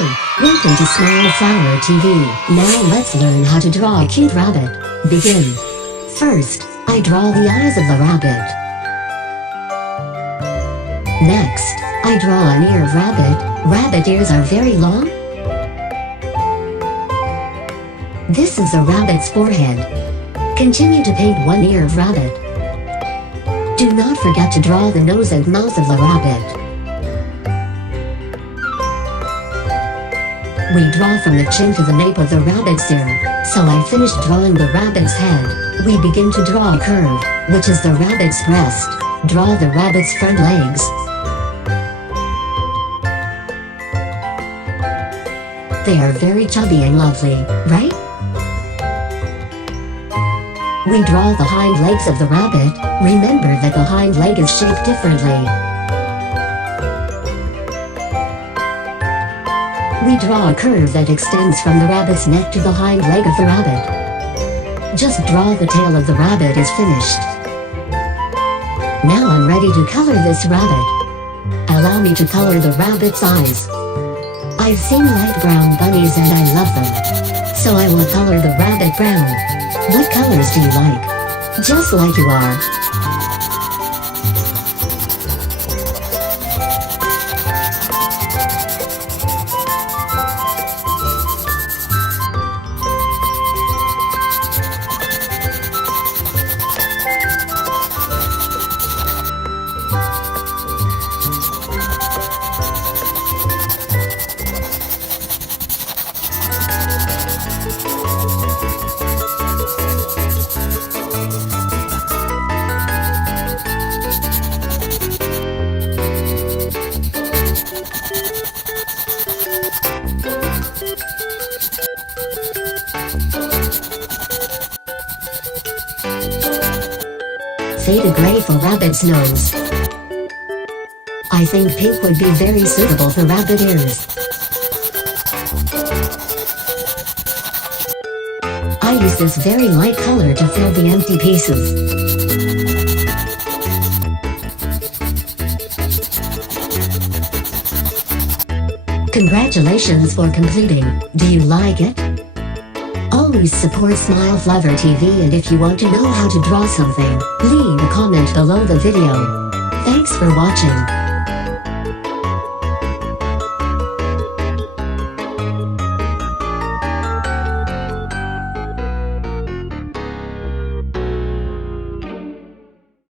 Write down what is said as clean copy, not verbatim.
welcome to Smile Flower TV. Now let's learn how to draw a cute rabbit. Begin. First, I draw the eyes of the rabbit. Next, I draw an ear of rabbit. Rabbit ears are very long. This is a rabbit's forehead. Continue to paint one ear of rabbit. Do not forget to draw the nose and mouth of the rabbit. We draw from the chin to the nape of the rabbit's ear, so I finished drawing the rabbit's head. We begin to draw a curve, which is the rabbit's breast. Draw the rabbit's front legs. They are very chubby and lovely, right? We draw the hind legs of the rabbit. Remember that the hind leg is shaped differently. We draw a curve that extends from the rabbit's neck to the hind leg of the rabbit. Just draw the tail of the rabbit is finished. Now I'm ready to color this rabbit. Allow me to color the rabbit's eyes. I've seen light brown bunnies and I love them. So I will color the rabbit brown. What colors do you like? Just like you are. Fade a gray for rabbit's nose. I think pink would be very suitable for rabbit ears. I use this very light color to fill the empty pieces. Congratulations for completing. Do you like it? Always support Smile Flower TV, and if you want to know how to draw something, leave a comment below the video. Thanks for watching.